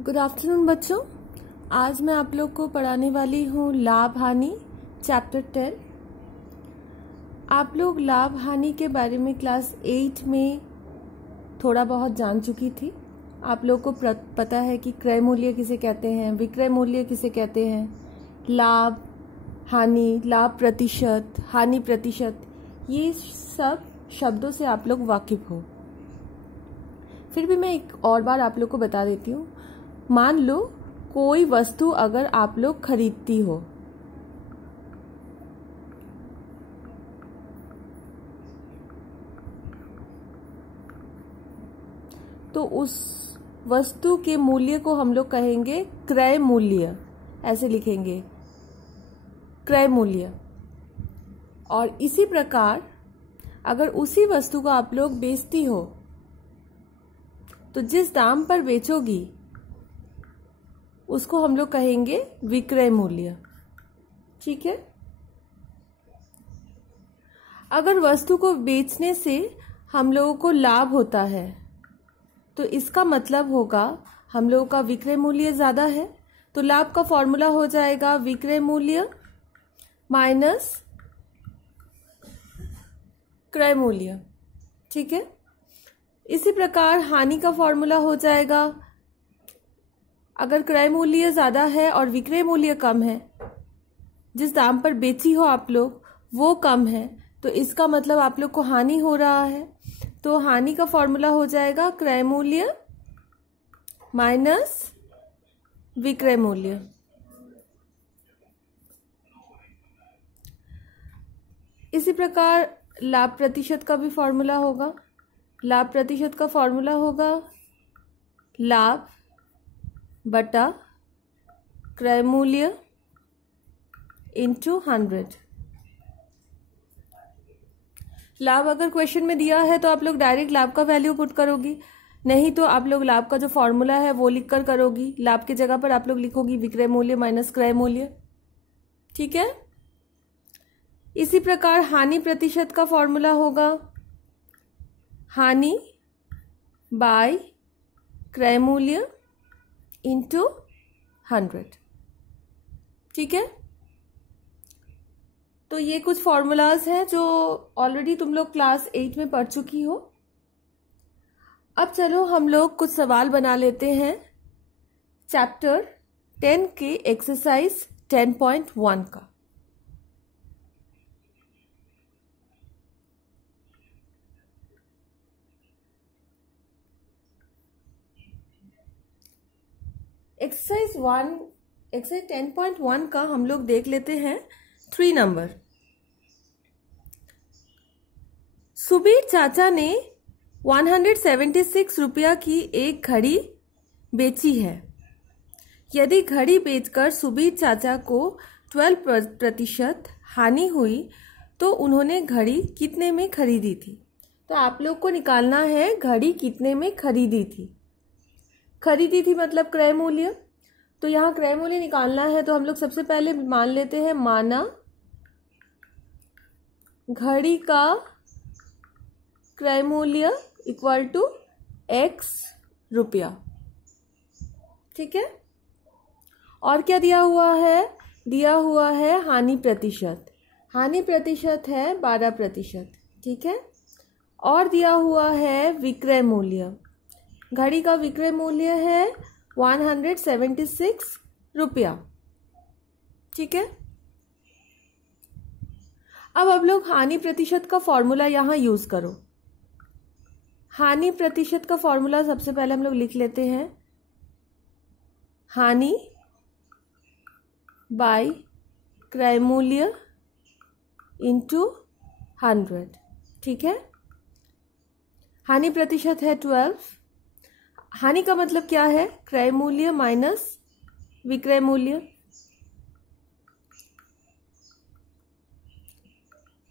Good afternoon बच्चों। आज मैं आप लोग को पढ़ाने वाली हूँ लाभ हानि चैप्टर 10। आप लोग लाभ हानि के बारे में क्लास 8 में थोड़ा बहुत जान चुकी थी। आप लोग को पता है कि क्रय मूल्य किसे कहते हैं, विक्रय मूल्य किसे कहते हैं, लाभ हानि, लाभ प्रतिशत, हानि प्रतिशत, ये सब शब्दों से आप लोग वाकिफ हो। फिर भी मैं एक और बार आप लोग को बता देती हूँ। मान लो कोई वस्तु अगर आप लोग खरीदती हो तो उस वस्तु के मूल्य को हम लोग कहेंगे क्रय मूल्य, ऐसे लिखेंगे क्रय मूल्य। और इसी प्रकार अगर उसी वस्तु को आप लोग बेचती हो तो जिस दाम पर बेचोगी उसको हम लोग कहेंगे विक्रय मूल्य। ठीक है। अगर वस्तु को बेचने से हम लोगों को लाभ होता है तो इसका मतलब होगा हम लोगों का विक्रय मूल्य ज्यादा है, तो लाभ का फॉर्मूला हो जाएगा विक्रय मूल्य माइनस क्रय मूल्य। ठीक है। इसी प्रकार हानि का फॉर्मूला हो जाएगा, अगर क्रय मूल्य ज्यादा है और विक्रय मूल्य कम है, जिस दाम पर बेची हो आप लोग वो कम है, तो इसका मतलब आप लोग को हानि हो रहा है। तो हानि का फॉर्मूला हो जाएगा क्रय मूल्य माइनस विक्रय मूल्य। इसी प्रकार लाभ प्रतिशत का भी फॉर्मूला होगा। लाभ प्रतिशत का फॉर्मूला होगा लाभ बटा क्रय मूल्य इंटू 100। लाभ अगर क्वेश्चन में दिया है तो आप लोग डायरेक्ट लाभ का वैल्यू पुट करोगी, नहीं तो आप लोग लाभ का जो फॉर्मूला है वो लिख कर करोगी। लाभ की जगह पर आप लोग लिखोगी विक्रय मूल्य माइनस क्रय मूल्य। ठीक है। इसी प्रकार हानि प्रतिशत का फॉर्मूला होगा हानि बाय क्रय मूल्य इंटू 100। ठीक है। तो ये कुछ फॉर्मूलाज हैं जो ऑलरेडी तुम लोग क्लास 8 में पढ़ चुकी हो। अब चलो हम लोग कुछ सवाल बना लेते हैं चैप्टर 10 के एक्सरसाइज 10.1 का। एक्सरसाइज 10.1 का हम लोग देख लेते हैं 3 नंबर। सुबीर चाचा ने 176 रुपया की एक घड़ी बेची है। यदि घड़ी बेचकर सुबीर चाचा को 12% हानि हुई तो उन्होंने घड़ी कितने में खरीदी थी। तो आप लोग को निकालना है घड़ी कितने में खरीदी थी। खरीदी थी मतलब क्रय मूल्य, तो यहाँ क्रय मूल्य निकालना है तो हम लोग सबसे पहले मान लेते हैं माना घड़ी का क्रय मूल्य इक्वल टू x रुपया। ठीक है। और क्या दिया हुआ है, दिया हुआ है हानि प्रतिशत। हानि प्रतिशत है 12%। ठीक है। और दिया हुआ है विक्रय मूल्य, घड़ी का विक्रय मूल्य है 176 रुपया। ठीक है। अब आप लोग हानि प्रतिशत का फॉर्मूला यहां यूज करो। हानि प्रतिशत का फॉर्मूला सबसे पहले हम लोग लिख लेते हैं हानि बाय क्रय मूल्य इंटू 100। ठीक है। हानि प्रतिशत है 12। हानि का मतलब क्या है, क्रय मूल्य माइनस विक्रय मूल्य।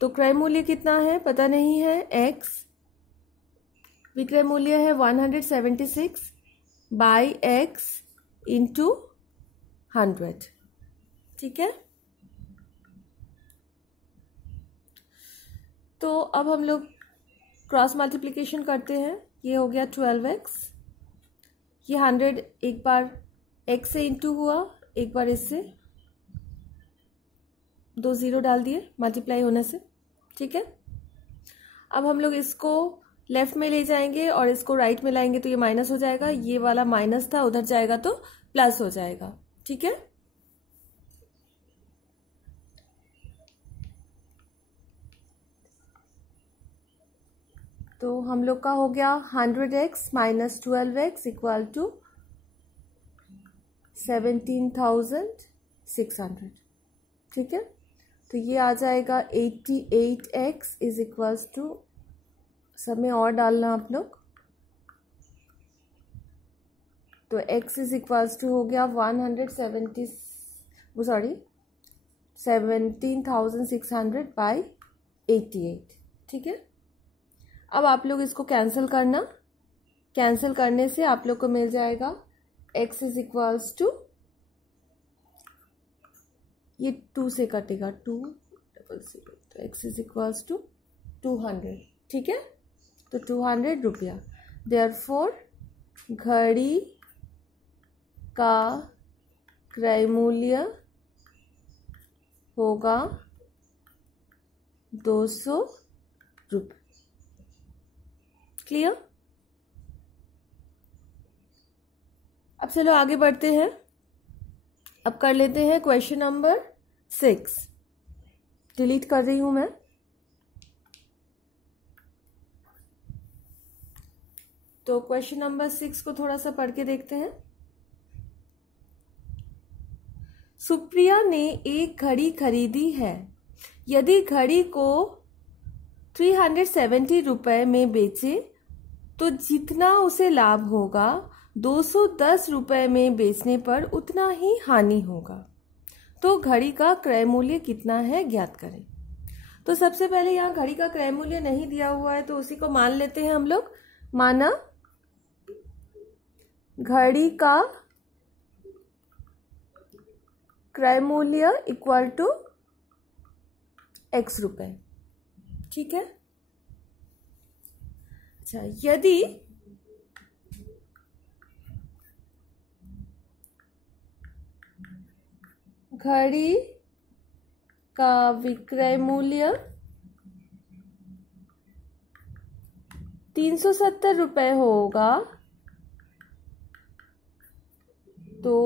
तो क्रय मूल्य कितना है पता नहीं है x, विक्रय मूल्य है 176 बाई x इंटू 100। ठीक है। तो अब हम लोग क्रॉस मल्टीप्लिकेशन करते हैं। ये हो गया 12x, ये 100 एक बार x से इंटू हुआ, एक बार इससे 2 0 डाल दिए मल्टीप्लाई होने से, ठीक है। अब हम लोग इसको लेफ्ट में ले जाएंगे और इसको राइट में लाएंगे तो ये माइनस हो जाएगा, ये वाला माइनस था उधर जाएगा तो प्लस हो जाएगा, ठीक है। तो हम लोग का हो गया 100x minus 12x equal to 17,600, ठीक है। तो ये आ जाएगा 88x इज इक्वल्स टू, सब में और डालना आप लोग, तो x इज इक्वल्स टू हो गया 17,600 बाई 88, ठीक है। अब आप लोग इसको कैंसिल करना, कैंसिल करने से आप लोग को मिल जाएगा x इज इक्वल्स टू, ये 2 से कटेगा 200, तो x इज इक्वल्स टू 200, ठीक है। तो 200 रुपया, देयरफॉर घड़ी का क्रय मूल्य होगा 200 रुपये। क्लियर? अब चलो आगे बढ़ते हैं। अब कर लेते हैं क्वेश्चन नंबर 6। डिलीट कर रही हूं मैं। तो क्वेश्चन नंबर 6 को थोड़ा सा पढ़ के देखते हैं। सुप्रिया ने एक घड़ी खरीदी है। यदि घड़ी को 370 रुपए में बेचे तो जितना उसे लाभ होगा 210 रुपए में बेचने पर उतना ही हानि होगा। तो घड़ी का क्रय मूल्य कितना है ज्ञात करें। तो सबसे पहले यहाँ घड़ी का क्रय मूल्य नहीं दिया हुआ है तो उसी को मान लेते हैं हम लोग। माना घड़ी का क्रय मूल्य इक्वल टू x रुपए, ठीक है। अच्छा, यदि घड़ी का विक्रय मूल्य 370 रुपए होगा तो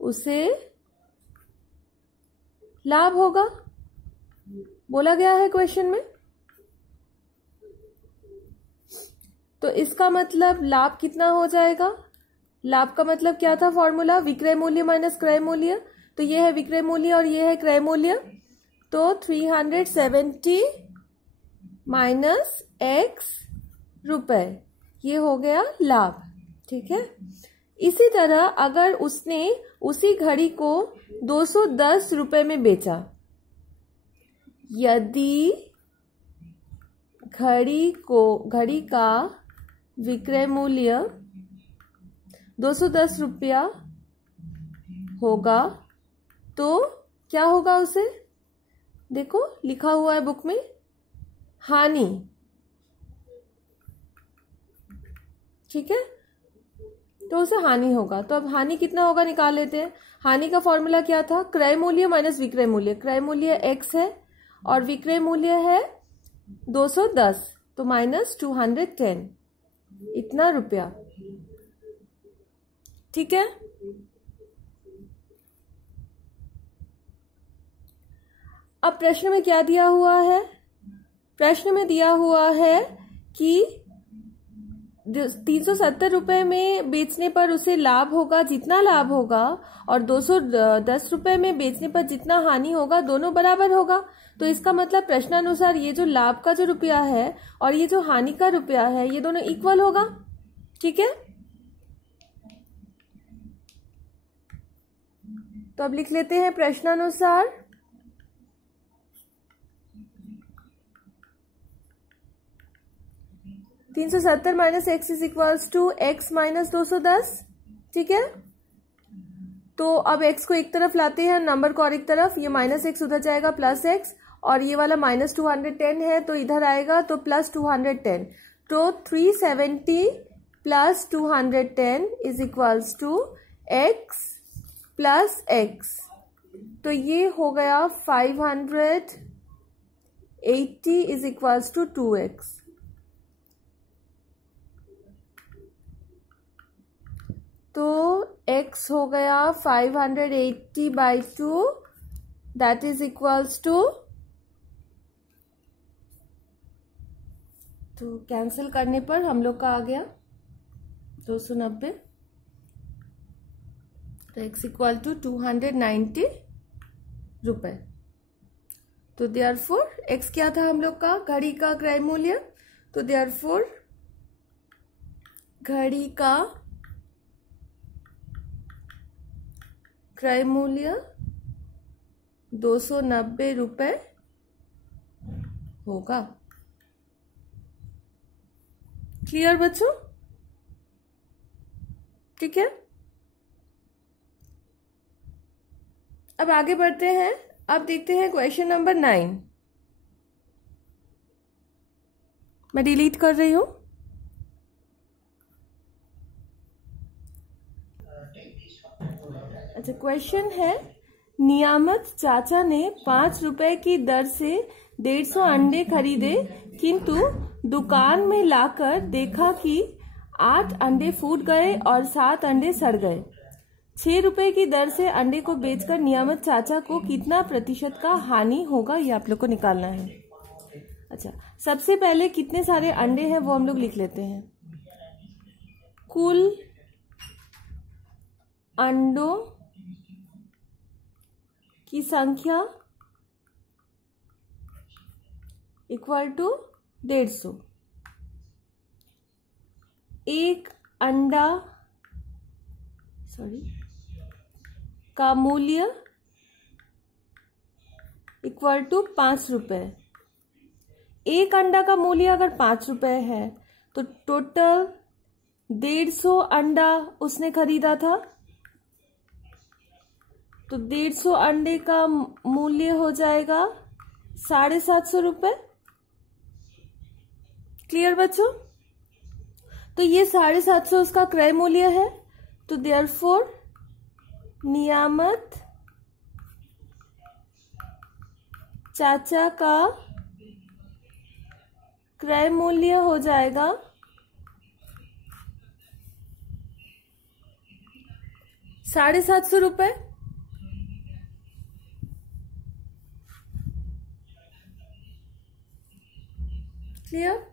उसे लाभ होगा, बोला गया है क्वेश्चन में। तो इसका मतलब लाभ कितना हो जाएगा। लाभ का मतलब क्या था फॉर्मूला, विक्रय मूल्य माइनस क्रय मूल्य। तो ये है विक्रय मूल्य और ये है क्रय मूल्य। तो 370 माइनस x रुपए, ये हो गया लाभ, ठीक है। इसी तरह अगर उसने उसी घड़ी को 210 रुपए में बेचा, यदि घड़ी का विक्रय मूल्य 210 रुपया होगा तो क्या होगा उसे, देखो लिखा हुआ है बुक में, हानि, ठीक है। तो उसे हानि होगा। तो अब हानि कितना होगा निकाल लेते हैं। हानि का फॉर्मूला क्या था, क्रय मूल्य माइनस विक्रय मूल्य। क्रय मूल्य x है और विक्रय मूल्य है 210, तो माइनस 210, इतना रुपया, ठीक है। अब प्रश्न में क्या दिया हुआ है, प्रश्न में दिया हुआ है कि 370 रुपए में बेचने पर उसे लाभ होगा जितना लाभ होगा और 210 रुपए में बेचने पर जितना हानि होगा दोनों बराबर होगा। तो इसका मतलब प्रश्नानुसार ये जो लाभ का जो रुपया है और ये जो हानि का रुपया है ये दोनों इक्वल होगा, ठीक है। तो अब लिख लेते हैं प्रश्नानुसार $370 minus x is equals to x minus 210, ठीक है। तो अब x को एक तरफ लाते हैं, नंबर को और एक तरफ, ये माइनस x उधर जाएगा प्लस x, और ये वाला माइनस 210 है तो इधर आएगा तो प्लस 210। तो 370 plus 210 is equals to x plus x, तो ये हो गया 580 इज इक्वल्स टू 2x। तो x हो गया 580/2, दैट इज इक्वल्स टू, तो कैंसिल करने पर हम लोग का आ गया 290, तो x इक्वल टू 290 रुपए। तो देयरफॉर x क्या था हम लोग का, घड़ी का क्रय मूल्य, तो देयरफॉर घड़ी का क्रय मूल्य 290 रुपए होगा। क्लियर बच्चों? ठीक है, अब आगे बढ़ते हैं। अब देखते हैं क्वेश्चन नंबर 9। मैं डिलीट कर रही हूं। अच्छा, क्वेश्चन है, नियामत चाचा ने 5 रुपए की दर से 150 अंडे खरीदे, किंतु दुकान में लाकर देखा कि 8 अंडे फूट गए और 7 अंडे सड़ गए। 6 रुपए की दर से अंडे को बेचकर नियामत चाचा को कितना प्रतिशत का हानि होगा, ये आप लोग को निकालना है। अच्छा, सबसे पहले कितने सारे अंडे हैं वो हम लोग लिख लेते हैं। कुल अंडों की संख्या इक्वल टू 150। एक अंडा का मूल्य इक्वल टू 5 रुपए। एक अंडा का मूल्य अगर 5 रुपए है तो टोटल 150 अंडा उसने खरीदा था, तो 150 अंडे का मूल्य हो जाएगा 750 रुपए। क्लियर बच्चों? तो ये 750 उसका क्रय मूल्य है, तो देयरफॉर नियामत चाचा का क्रय मूल्य हो जाएगा 750 रुपए। क्लियर?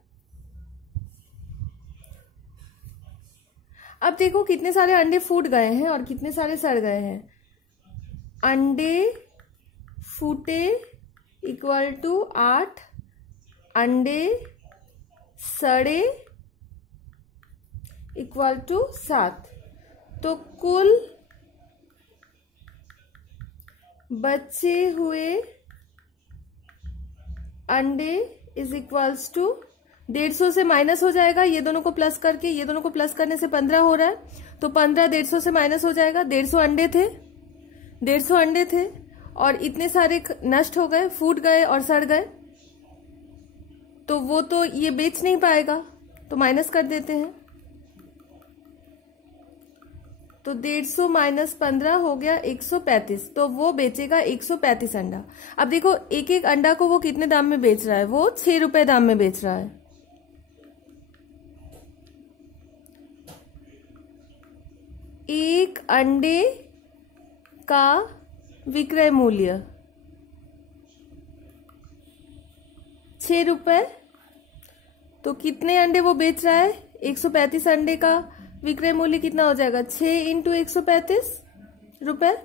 अब देखो कितने सारे अंडे फूट गए हैं और कितने सारे सड़ गए हैं। अंडे फूटे इक्वल टू 8, अंडे सड़े इक्वल टू 7, तो कुल बचे हुए अंडे इज इक्वल्स टू 150 से माइनस हो जाएगा, ये दोनों को प्लस करके, ये दोनों को प्लस करने से 15 हो रहा है, तो 15 150 से माइनस हो जाएगा। 150 अंडे थे और इतने सारे नष्ट हो गए, फूट गए और सड़ गए, तो वो तो ये बेच नहीं पाएगा, तो माइनस कर देते हैं। तो 150 माइनस 15 हो गया 135, तो वो बेचेगा 135 अंडा। अब देखो एक एक अंडा को वो कितने दाम में बेच रहा है, वो 6 रुपए दाम में बेच रहा है। एक अंडे का विक्रय मूल्य 6 रुपए, तो कितने अंडे वो बेच रहा है, 135 अंडे का विक्रय मूल्य कितना हो जाएगा, 6 इंटू 135 रुपए।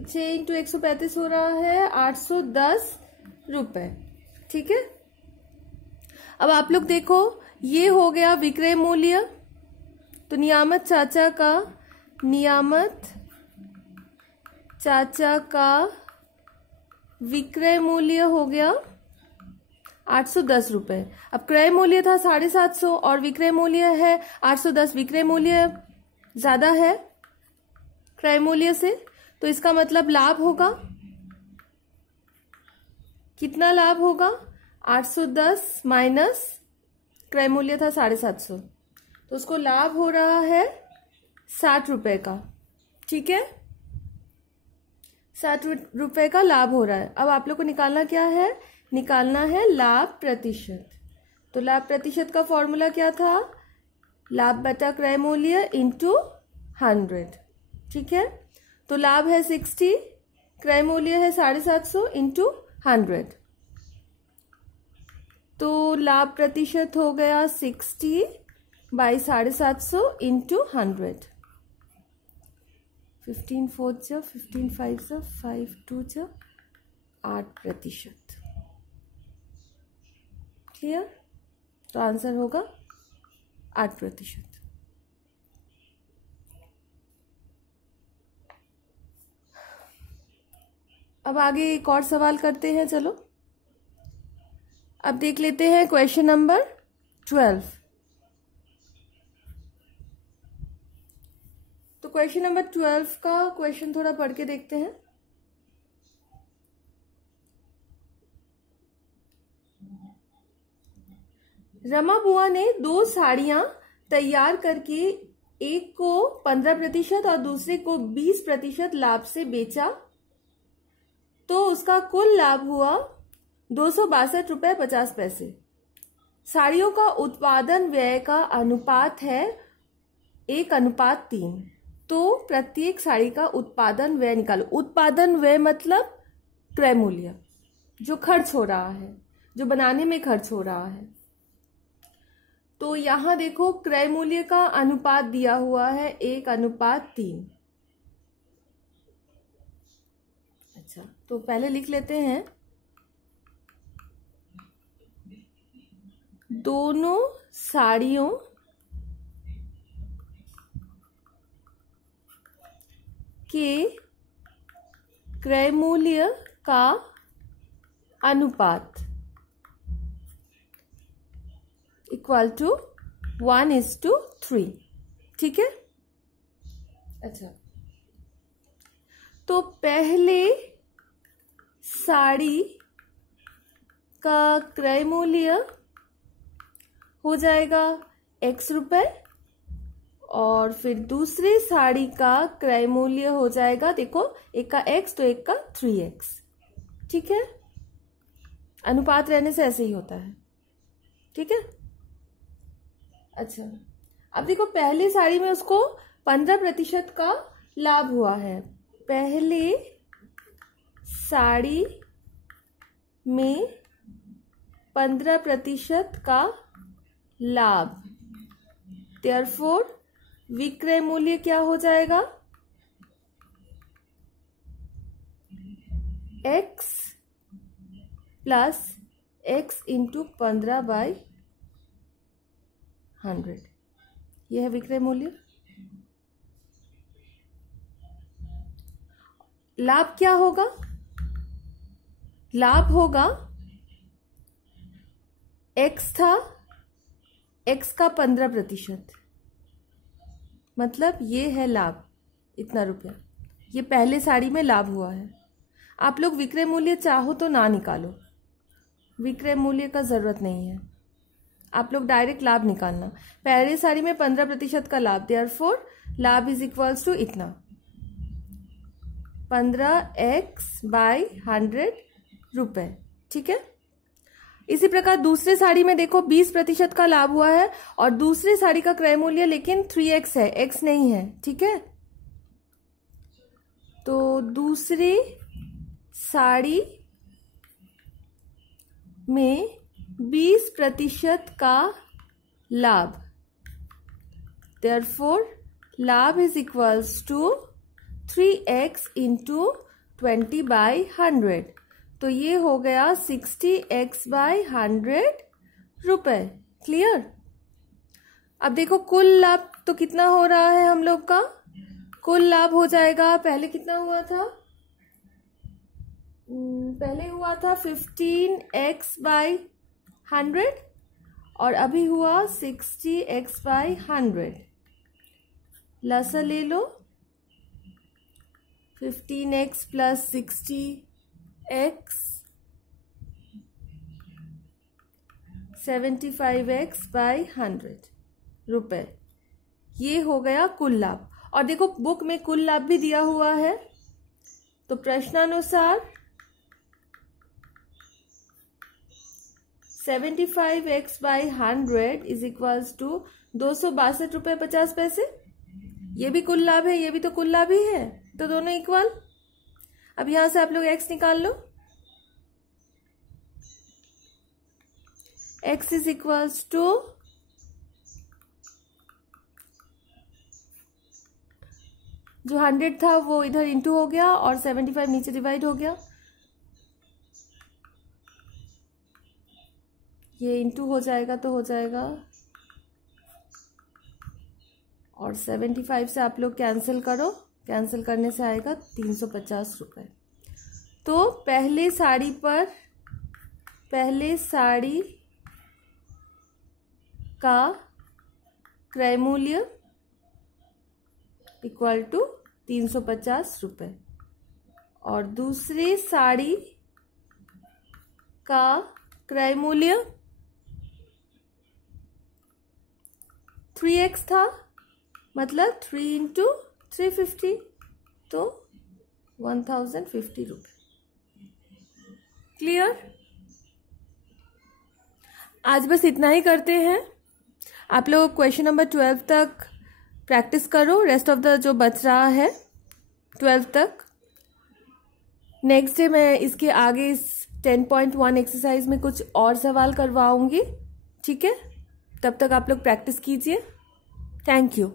6 इंटू 135 हो रहा है 810 रुपए। ठीक है, अब आप लोग देखो ये हो गया विक्रय मूल्य, तो नियामत चाचा का विक्रय मूल्य हो गया 810 रुपए। अब क्रय मूल्य था 750 और विक्रय मूल्य है 810। विक्रय मूल्य ज्यादा है क्रय मूल्य से, तो इसका मतलब लाभ होगा, कितना लाभ होगा, 810 माइनस क्रय मूल्य था 750, तो उसको लाभ हो रहा है 60 रुपए का। ठीक है, 60 रुपए का लाभ हो रहा है। अब आप लोग को निकालना क्या है, निकालना है लाभ प्रतिशत। तो लाभ प्रतिशत का फॉर्मूला क्या था, लाभ बटा क्रय मूल्य इंटू 100। ठीक है, तो लाभ है 60, क्रय मूल्य है 750 इंटू 100, तो लाभ प्रतिशत हो गया 60 बाई 750 इंटू 100। 15 4 जा 15 5 जा 5 2 जा 8%। क्लियर, तो आंसर होगा 8%। अब आगे एक और सवाल करते हैं। चलो अब देख लेते हैं क्वेश्चन नंबर 12। तो क्वेश्चन नंबर 12 का क्वेश्चन थोड़ा पढ़ के देखते हैं। रमा बुआ ने 2 साड़ियां तैयार करके एक को 15% और दूसरे को 20% लाभ से बेचा, तो उसका कुल लाभ हुआ 262 रुपये 50 पैसे। साड़ियों का उत्पादन व्यय का अनुपात है 1:3। तो प्रत्येक साड़ी का उत्पादन व्यय निकालो। उत्पादन व्यय मतलब क्रय मूल्य, जो खर्च हो रहा है, जो बनाने में खर्च हो रहा है। तो यहां देखो क्रय मूल्य का अनुपात दिया हुआ है 1:3। अच्छा, तो पहले लिख लेते हैं, दोनों साड़ियों के क्रय मूल्य का अनुपात इक्वल टू 1:3। ठीक है। अच्छा, तो पहले साड़ी का क्रय मूल्य हो जाएगा x रुपए और फिर दूसरी साड़ी का क्रय मूल्य हो जाएगा, देखो एक का x तो एक का 3x। ठीक है, अनुपात रहने से ऐसे ही होता है। ठीक है। अच्छा, अब देखो पहली साड़ी में उसको 15% का लाभ हुआ है। पहले साड़ी में 15% का लाभ, देयरफॉर विक्रय मूल्य क्या हो जाएगा, x प्लस x इंटू 15/100। यह है विक्रय मूल्य। लाभ क्या होगा, लाभ होगा x था, x का 15%, मतलब ये है लाभ, इतना रुपया, ये पहले साड़ी में लाभ हुआ है। आप लोग विक्रय मूल्य चाहो तो ना निकालो, विक्रय मूल्य का जरूरत नहीं है, आप लोग डायरेक्ट लाभ निकालना। पहले साड़ी में 15% का लाभ, देयरफॉर लाभ इज इक्वल्स टू इतना 15x/100 रुपए। ठीक है। इसी प्रकार दूसरे साड़ी में देखो 20% का लाभ हुआ है और दूसरी साड़ी का क्रय मूल्य लेकिन 3x है, x नहीं है। ठीक है, तो दूसरी साड़ी में 20% का लाभ, देयरफॉर लाभ is equals to 3x into 20/100, तो ये हो गया 60x/100 रुपए। क्लियर। अब देखो कुल लाभ तो कितना हो रहा है हम लोग का, कुल लाभ हो जाएगा, पहले कितना हुआ था, पहले हुआ था 15x/100 और अभी हुआ 60x/100। लसा ले लो, 15x प्लस 60x 75x/100 रुपए, ये हो गया कुल लाभ। और देखो बुक में कुल लाभ भी दिया हुआ है, तो प्रश्नानुसार 75x/100 इज इक्वल्स टू 262 रुपये 50 पैसे। ये भी कुल लाभ है, ये भी तो कुल लाभ ही है, तो दोनों इक्वल। अब यहां से आप लोग x निकाल लो। x इज इक्वल्स टू जो 100 था वो इधर इंटू हो गया और 75 नीचे डिवाइड हो गया, ये इंटू हो जाएगा तो हो जाएगा, और 75 से आप लोग कैंसिल करो, कैंसिल करने से आएगा 350 रुपये। तो पहले साड़ी का क्रय मूल्य इक्वल टू 350 रुपये, और दूसरी साड़ी का क्रय मूल्य 3x था, मतलब 3 इंटू 350, तो 1050 रुपये। क्लियर? आज बस इतना ही करते हैं। आप लोग क्वेश्चन नंबर 12 तक प्रैक्टिस करो, रेस्ट ऑफ द जो बच रहा है 12 तक। नेक्स्ट डे मैं इसके आगे इस 10.1 एक्सरसाइज में कुछ और सवाल करवाऊंगी, ठीक है? तब तक आप लोग प्रैक्टिस कीजिए। Thank you.